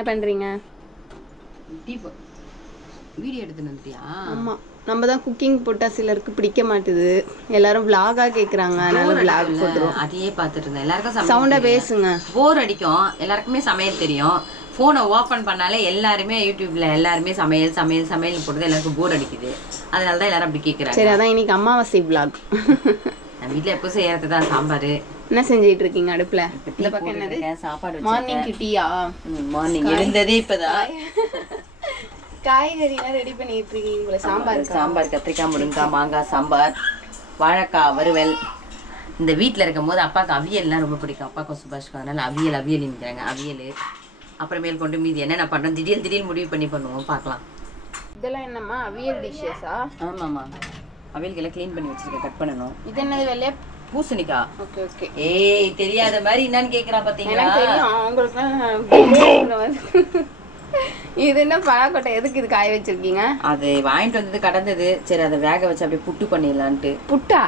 என்ன பண்றீங்க? வீடியோ எடுத்துட்டு வந்துட்டியா? ஆமா, நம்ம தான் குக்கிங் போட்டா சிலருக்கு பிடிக்க மாட்டுது. எல்லாரும் vlog-ஆ கேக்குறாங்க, அதனால vlog போட்டுறோம். அதையே பார்த்துட்டு இருந்தேன். எல்லாருக்கும் சவுண்டா பேசுங்க. போர் அடிக்கும். எல்லாருக்குமே சமையல் தெரியும். ஃபோனை ஓப்பன் பண்ணாலே எல்லாருமே யூடியூப்ல எல்லாருமே சமையல் சமையல் சமையல் போடுறது எல்லாருக்கும் போர் அடிக்குது. அதனால தான் எல்லாரும் அப்படி கேட்குறாங்க. சரி, அதான் இன்னைக்கு அமாவாசை vlog. நான் வீட்டில் எப்போ செய்யறது தான் சாம்பார். என்ன செஞ்சிட்டு இருக்கீங்க அடுப்புல? இந்த பக்கம் என்னது? சாப்பாடு மார்னிங் டீயா? மார்னிங் எழுந்ததே இப்பதான். காய்கறிலாம் ரெடி பண்ணிட்டு இருக்கீங்க. சாம்பார் கத்திரிக்காய் முருங்காய் மாங்காய் சாம்பார் வாழைக்காய் வறுவல். இந்த வீட்டில் இருக்கும் போது அப்பாவுக்கு அவியல்லாம் ரொம்ப பிடிக்கும். அப்பாவுக்கும் சுபாஷ்க்கும், அதனால அவியல் நிற்கிறாங்க. அவியல் அப்புறமேல் கொண்டு மீதி என்னென்ன பண்ணுறோம் திடீர்னு முடிவு பண்ணி பண்ணுவோம், பார்க்கலாம். இதெல்லாம் என்னம்மா அவியல் டிஷ்ஷஸா? ஆமாம்மா, அவியல்கெல்லாம் க்ளீன் பண்ணி வச்சிருக்கேன், கட் பண்ணணும். இது என்னது? வெள்ளையா பூசணிக்கா. Okay okay. ஏய், தெரியாத மாதிரி என்னன்னு கேட்குறா பார்த்தீங்களா? எனக்கு தெரியும், உங்களுக்கு. இது என்ன பலாக்கொட்டை? எதுக்கு இது காய வச்சிருக்கீங்க? அது வாங்கிட்டு வந்தது கடந்தது. சரி, அதை வேக வச்சு அப்படியே புட்டு பண்ணிடலான்ட்டு. புட்டா?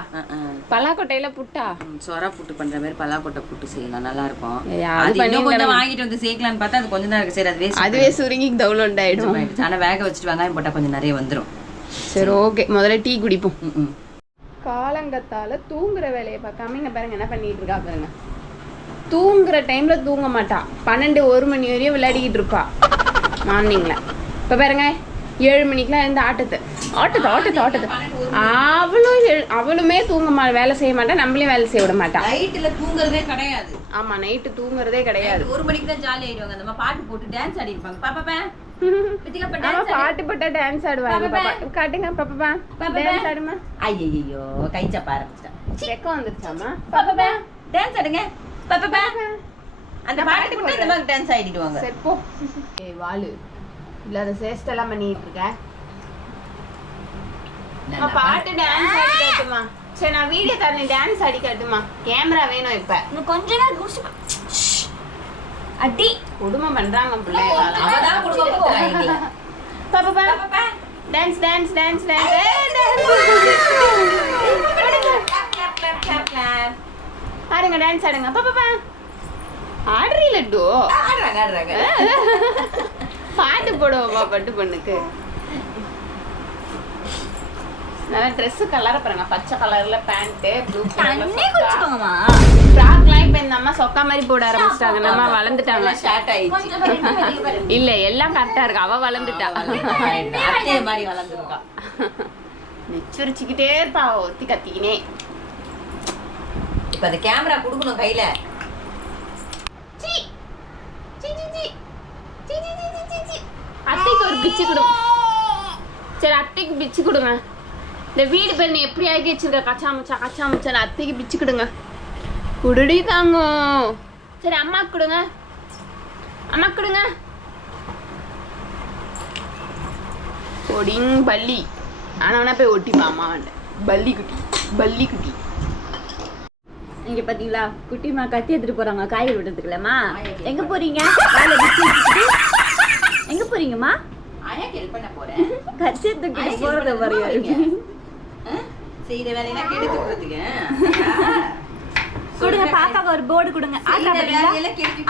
பலாக்கொட்டையில புட்டா? சொரா புட்டு பண்ற மாதிரி பலாக்கொட்டை புட்டு செய்யலாம், நல்லா இருக்கும். அது இன்னும் கொஞ்சம் வாங்கிட்டு வந்து சேர்க்கலான்னு பார்த்தா அது கொஞ்சம் தான் இருக்கு. சரி, அதுவே சுருங்கி டவுன்லோட் ஆயிடும். ஆனா வேக வச்சுட்டு வெங்காயம் போட்டா கொஞ்சம் நிறைய வந்துடும். சரி, ஓகே. முதல்ல டீ குடிப்போம். காலங்கத்தால தூங்குற வேலையை பார்க்காம இங்க பாருங்க என்ன பண்ணிட்டு இருக்கா பாருங்க. தூங்குற டைம்ல தூங்க மாட்டா. 12-1 மணி வரையும் விளையாடிக்கிட்டு இருப்பா மார்னிங்ல. இப்ப பாருங்க 7 மணிக்கெல்லாம் இருந்து ஆட்டத்தை அவளுமே தூங்க வேலை செய்ய மாட்டா, நம்மளையும் வேலை செய்ய விட மாட்டா. நைட்ல தூங்குறதே கிடையாது. ஆமா, நைட்டு தூங்குறதே கிடையாது. 1 மணிக்கு தான் ஜாலி ஆயிடுவாங்க. அந்த பாட்டு போட்டு டான்ஸ் ஆடி இருப்பாங்க. பாப்பா பாட்டு போட்டா டான்ஸ் ஆடுவாங்க. காட்டுங்க பாப்பா, டான்ஸ் ஆடுமா. ஐயோ, கை சப்ப ஆரம்பிச்சிட்டா. செக்கம் வந்துருச்சாமா? பாப்பா டான்ஸ் ஆடுங்க. பாப்பா அந்த பாட்டு போட்டு இந்த மாதிரி டான்ஸ் ஆடிடுவாங்க. சரி போ. ஏய் வாளு, இல்லாத சேஷ்டெல்லாம் பண்ணிட்டு இருக்க. பாட்டு டான்ஸ் ஆடி காட்டுமா. சரி, நான் வீடியோ தரேன், டான்ஸ் ஆடி காட்டுமா. கேமரா வேணும் இப்ப. இன்னும் கொஞ்ச நேரம் குடிச்சு அடி குடும்ப பண்றாங்க பிள்ளைங்க. அவதான் குடும்ப பண்றாங்க. பாப்பா டான்ஸ் டான்ஸ் டான்ஸ் டான்ஸ். ஆடுங்க, டான்ஸ் ஆடுங்க. பாப்பா ஆடுறீ லட்டு? ஆடுறாங்க. பாட்டு போடுவோமா பட்டு பொண்ணுக்கு? நல்லா ட்ரெஸ் கலர பாருங்க. பச்சை கலர்ல பேண்ட், ப்ளூ கலர்ல குடிச்சுக்கோங்கம்மா. ஃப்ராக்லாம் இப்ப இந்த அம்மா சொக்கா மாதிரி போட ஆரம்பிச்சிட்டாங்க. நம்ம வளர்ந்துட்டாங்க. ஸ்டார்ட் ஆயிடுச்சு. இல்ல, எல்லாம் கரெக்டா இருக்கு. அவ வளர்ந்துட்டா. அதே மாதிரி வளர்ந்துருக்கா. நிச்சரிச்சுக்கிட்டே இருப்பா ஒத்தி கத்திக்கினே. இப்ப அந்த கேமரா குடுக்கணும் கையில. அத்தைக்கு ஒரு பிச்சு கொடுங்க. சரி, அத்தைக்கு பிச்சு கொடுங்க. இந்த வீடு பெண்ணு எப்படி ஆகி வச்சிருக்க? கச்சாமுச்சா அத்தைக்கு பிச்சு கொடுங்க. குடுடி தாங்க. சரி, அம்மாக்கு கொடுங்க. ஒடிங் பள்ளி. ஆனா போய் ஒட்டிப்பா அம்மா வேண்ட. பள்ளி குட்டி. இங்க பாத்தீங்களா, குட்டிமா கத்தி எடுத்துட்டு போறாங்க காய்கறி வெட்டுறதுக்குலமா. எங்க போறீங்க? எங்க போறீங்கம்மா? ஆயாக்கு ஹெல்ப் பண்ண போறேன். கத்தி எடுத்துட்டு போறத பாருங்க. செய்யற வேலையெல்லாம் கெடுத்து போறதுக்கு. கொடுங்க பாப்பாக்கு ஒரு போர்டு கொடுங்க.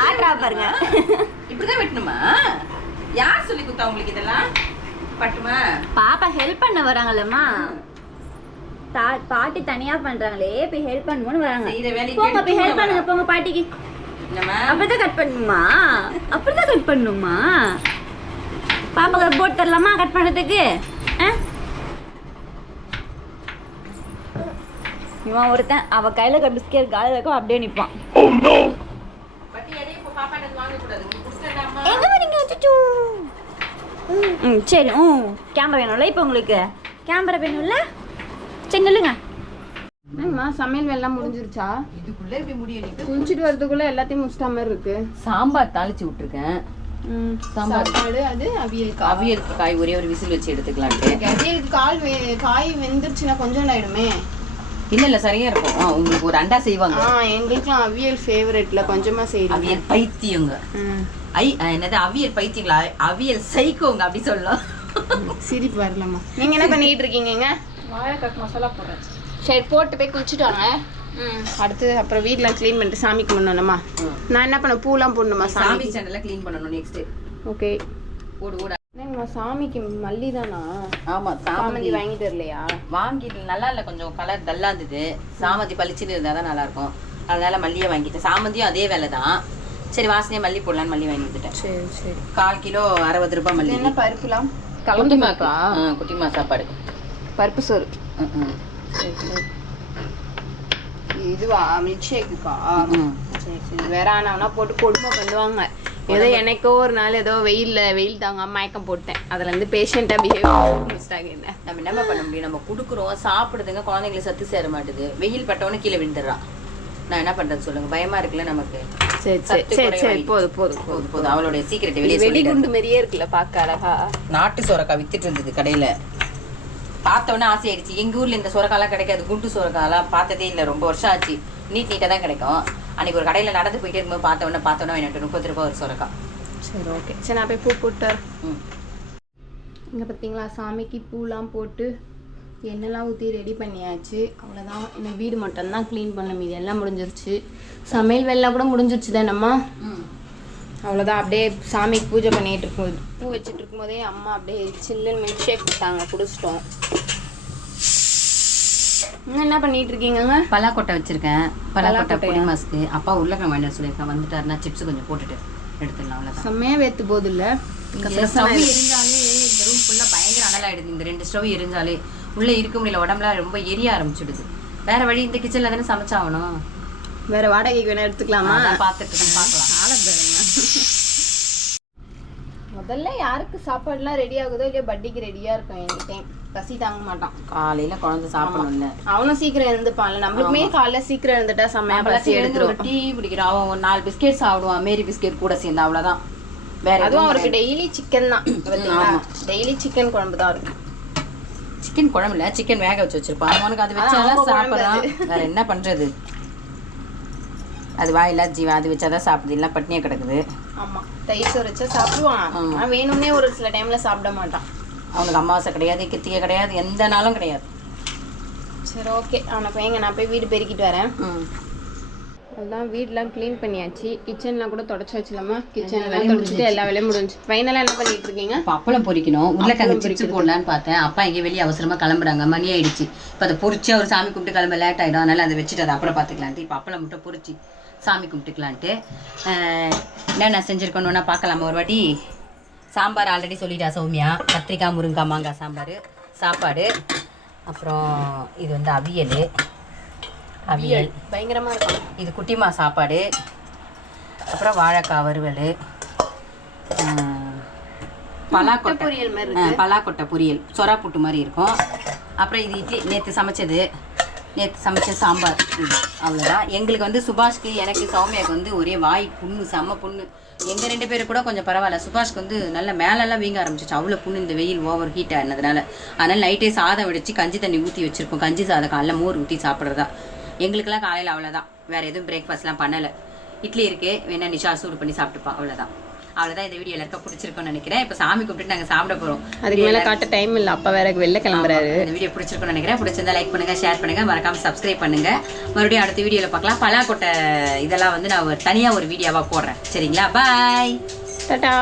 ஆட்ரா பாருங்க. இப்படிதான் வெட்டணுமா? யார் சொல்லி கொடுத்தா உங்களுக்கு இதெல்லாம்? பட்டுமா? பாப்பா ஹெல்ப் பண்ண வராங்கல்லம்மா. பாட்டி தனியா பண்றாங்களே, போய் ஹெல்ப் பண்ணுவோன்னு வராங்க. போங்க போய் ஹெல்ப் பண்ணுங்க, போங்க பாட்டிக்கு. அப்படிதான் கட் பண்ணணுமா? பாப்பாக்கு போர்டு தரலாமா கட் பண்றதுக்கு? இவன் ஒருத்தன் அவ கையில பிஸ்கெட் காலையில இருக்கும், அப்படியே நிப்பான். எங்க வரீங்க? சரி, கேமரா வேணும்ல இப்போ உங்களுக்கு? கேமரா வேணும்ல? செங்கல்லுங்க. சமையல் வேலைலாம் முடிஞ்சிருச்சா? இதுக்குள்ள எப்படி முடியும்? நீங்க குளிச்சுட்டு வரதுக்குள்ள எல்லாத்தையும் முடிச்சிட்ட மாதிரி இருக்கு. சாம்பார் தாளிச்சு விட்டுருக்கேன். சாப்பாடு, அது அவியலுக்கு காய் ஒரே ஒரு விசில் வச்சு எடுத்துக்கலான்ட்டு. அவியலுக்கு காய் வெந்துருச்சுன்னா கொஞ்சம் ஆயிடுமே. இல்ல சரியா இருக்கும். உங்களுக்கு ஒரு அண்டா செய்வாங்க. எங்களுக்குலாம் அவியல் ஃபேவரட்ல கொஞ்சமா செய்யணும். அவியல் பைத்தியங்க. என்னது அவியல் பைத்தியங்களா? அவியல் சைக்கோங்க அப்படி சொல்லலாம். சிரிப்பு வரலாமா? நீங்க என்ன பண்ணிட்டு இருக்கீங்க? வாழைக்காய் மசாலா போடுறேன். சரி, போட்டு போய் குளிச்சுட்டு வாங்க. அடுத்து அப்புறம் வீட்லாம் க்ளீன் பண்ணிட்டு சாமிக்கு பண்ணணுமா? நான் என்ன பண்ண, பூலாம் போடணுமா? சாமி ஸ்டாண்டெல்லாம் க்ளீன் பண்ணணும். நெக்ஸ்ட் ஓகே ஓடு ஓட. என்னங்கம்மா சாமிக்கு மல்லி தானா? ஆமாம், சாமந்தி வாங்கிட்டு வரலையா? வாங்கிட்டு நல்லா இல்லை, கொஞ்சம் கலர் டல்லா இருந்தது. சாமந்தி பளிச்சுன்னு இருந்தால் தான் நல்லாயிருக்கும், அதனால மல்லியை வாங்கிட்டேன். சாமந்தியும் அதே விலை தான். சரி வாசனையாக மல்லி போடலான்னு மல்லி வாங்கி வந்துட்டேன். சரி சரி. 1/4 கிலோ 60 ரூபாய் மல்லி. என்ன பருப்புலாம் கலந்துமாக்கா? குட்டிமா சாப்பாடு, பருப்பு சோறு. ம். சரி சரி. இதுவா மில்க் ஷேக்குக்கா? சரி சரி. வேற ஆனா போட்டு கொடுமை பண்ணுவாங்க. ஏதோ எனக்கோ ஒரு நாள் ஏதோ வெயில் தாங்க மயக்கம் போட்டேன். அதுலேருந்து பேஷண்ட்டாக பிஹேவ் பண்ணிட்டாங்க. என்ன நம்ம என்ன பண்ண முடியும்? நம்ம கொடுக்குறோம், சாப்பிடுதுங்க, குழந்தைங்களுக்கு சத்து சேர மாட்டுது. வெயில் பட்டவொன்னே கீழே விழுந்துடுறான். நான் என்ன பண்றது சொல்லுங்க? பயமா இருக்குல்ல நமக்கு. சரி சரி சரி சரி. போதும். அவளுடைய சீக்கிரத்தை வெளியே வெடிகுண்டு மாதிரியே இருக்குல்ல பார்க்க அழகா. நாட்டு சொரக்காய் வித்துட்டு இருந்தது கடையில, பார்த்தோன்னே ஆசையாயிடுச்சு. எங்க ஊர்ல இந்த சொரக்காலாம் கிடைக்காது, குண்டு சொரக்காலாம் பார்த்ததே இல்லை, ரொம்ப வருஷம் ஆச்சு. நீட்டாக தான் கிடைக்கும். அன்னைக்கு ஒரு கடையில் நடந்து போயிட்டே இருக்கும்போது பார்த்தோன்னே வேணும் 30 ரூபாய் ஒரு சொரக்காய். சரி ஓகே. சரி நான் போய் பூ போட்டு. இங்கே பார்த்தீங்களா சாமிக்கு பூலாம் போட்டு எண்ணெய்லாம் ஊற்றி ரெடி பண்ணியாச்சு. அவ்வளோதான். இன்னும் வீடு மட்டும்தான் க்ளீன் பண்ண, மீதி எல்லாம் முடிஞ்சிருச்சு. சமையல் வேலைலாம் கூட முடிஞ்சிருச்சு தானம்மா? அவ்வளோதான். அப்படியே சாமிக்கு பூஜை பண்ணிகிட்டு இருக்கும்போது, பூ வச்சுட்டு இருக்கும்போதே அம்மா அப்படியே சில்லுன்னு மில்க் ஷேக் கொடுத்தாங்க, குடிச்சிட்டோம். இன்னும் என்ன பண்ணிட்டு இருக்கீங்க? பலாக்கொட்டை வச்சிருக்கேன். பலாக்கொட்டை பொடி மாஸ்க்கு. அப்பா உருளைக்கிழங்கு வாங்கிட்டு சொல்லியிருக்கேன், வந்துட்டாருன்னா சிப்ஸ் கொஞ்சம் போட்டுட்டு எடுத்துடலாம். அவ்வளோதான். செம்மையாக வேத்து போகுது இல்லை? ஸ்டவ் எரிஞ்சாலே இந்த ரூம் ஃபுல்லாக பயங்கர அனலாயிடுது. இந்த 2 ஸ்டவ் எரிஞ்சாலே உள்ளே இருக்க முடியல, உடம்புலாம் ரொம்ப எரிய ஆரம்பிச்சிடுது. வேற வழி, இந்த கிச்சனில் தானே சமைச்சாகணும். வேற வாடகைக்கு வேணா எடுத்துக்கலாமா? பார்த்துட்டு பார்க்கலாம். முதல்ல யாருக்கு சாப்பாடுலாம் ரெடி ஆகுதோ இல்லையோ பட்டிக்கு ரெடியா இருக்கும். எனி டைம் பசி தாங்க மாட்டான். காலையில குழந்தை சாப்பிடணும்ல, அவனும் சீக்கிரம் எழுந்துப்பான்ல. நம்மளுக்குமே காலைல சீக்கிரம் எழுந்துட்டா செம்மையா பசி எடுத்துரும். டீ குடிக்கிறான். அவன் ஒரு 4 பிஸ்கெட் சாப்பிடுவான், மேரி பிஸ்கெட் கூட சேர்ந்து, அவ்வளவுதான். வேற அதுவும் அவருக்கு டெய்லி சிக்கன் தான். டெய்லி சிக்கன் குழம்பு தான் இருக்கு. சிக்கன் குழம்புல சிக்கன் வேக வச்சு வச்சிருப்பான். அவனுக்கு அது வச்சாதான் சாப்பிட்றான். வேற என்ன பண்றது? அது வாயிலா ஜீவா, அது வச்சாதான் சாப்பிடுது, இல்லை பட்னியா கிடக்குது. ஆமா, தயிர் சோறு வச்சா சாப்பிடுவான். ஆனா வேணும்னே ஒரு சில டைம்ல சாப்பிட மாட்டான். அவனுக்கு அமாவாசை கிடையாது, கித்திகை கிடையாது, எந்த நாளும் கிடையாது. சரி ஓகே. அவனுக்கு எங்க நான் போய் வீடு பெருக்கிட்டு வரேன். அதுதான் வீடெலாம் க்ளீன் பண்ணியாச்சு. கிச்சன்லாம் கூட தொடச்சி வச்சலாமா? கிச்சன்லாம் தொடச்சிட்டு எல்லா வேலையும் முடிஞ்சு. ஃபைனலாக என்ன பண்ணிட்டு இருக்கீங்க? இப்போ அப்பளம் பொரிக்கணும். உருளைக்கிழங்கு சிப்ஸ் போடலான்னு பார்த்தேன். அப்பா எங்கே வெளியே அவசரமாக கிளம்புறாங்க, மணி ஆயிடுச்சு. இப்போ அதை பொரிச்சு அவர் சாமி கும்பிட்டு கிளம்ப லேட் ஆகிடும், அதனால அதை வச்சுட்டு அதை அப்புறம் பார்த்துக்கலான்ட்டு இப்போ அப்பளம் மட்டும் பொரிச்சு சாமி கும்பிட்டுக்கலான்ட்டு. என்னென்ன செஞ்சுருக்கணுன்னா பார்க்கலாமா ஒரு வாட்டி? சாம்பார் ஆல்ரெடி சொல்லிட்டா சௌமியா. கத்திரிக்காய் முருங்காய் மாங்காய் சாம்பார், சாப்பாடு. அப்புறம் இது வந்து அவியல் பயங்கரமாக இருக்கும். இது குட்டிமா சாப்பாடு. அப்புறம் வாழைக்காய் வறுவல், பலாக்கொட்டை பொரியல் மாதிரி இருக்குது. பலாக்கொட்டை பொரியல் சொரா புட்டு மாதிரி இருக்கும். அப்புறம் இது இட்லி, நேற்று சமைச்ச சாம்பார். இது அவ்வளோதான். எங்களுக்கு வந்து சுபாஷ்க்கு, எனக்கு சௌமியாவுக்கு வந்து ஒரே வாய் புண்ணு, செம்ம புண்ணு. எங்கள் 2 பேரும் கூட கொஞ்சம் பரவாயில்ல. சுபாஷ்க்கு வந்து நல்ல மேலெல்லாம் வீங்க ஆரம்பிச்சிச்சு, அவ்வளோ புண்ணு. இந்த வெயில் ஓவர் ஹீட் ஆனதுனால. அதனால் நைட்டே சாதம் வடித்து கஞ்சி தண்ணி ஊற்றி வச்சுருக்கோம். கஞ்சி சாதம் காலைல மோர் ஊற்றி சாப்பிட்றதா. எங்களுக்கெல்லாம் காலையில் அவ்வளோதான். வேறு எதுவும் பிரேக்ஃபாஸ்ட்லாம் பண்ணலை. இட்லி இருக்குது, வேணா நிஷா சூடு பண்ணி சாப்பிட்டுப்பா. அவ்வளோதான். இந்த வீடியோ எல்லாருக்கும் பிடிச்சிருக்கும்னு நினைக்கிறேன். இப்போ சாமி கும்பிட்டு நாங்கள் சாப்பிட போகிறோம். அதுக்கு மேலே காட்ட டைம் இல்லை, அப்பா வேற வெளில கிளம்புறாரு. இந்த வீடியோ பிடிச்சிருக்கும்னு நினைக்கிறேன். பிடிச்சிருந்தா லைக் பண்ணுங்கள், ஷேர் பண்ணுங்கள், மறக்காமல் சப்ஸ்கிரைப் பண்ணுங்கள். மறுபடியும் அடுத்த வீடியோவில் பார்க்கலாம். பலாக்கொட்டை இதெல்லாம் வந்து நான் தனியாக ஒரு வீடியோவாக போடுறேன். சரிங்களா? பாய், டாடா.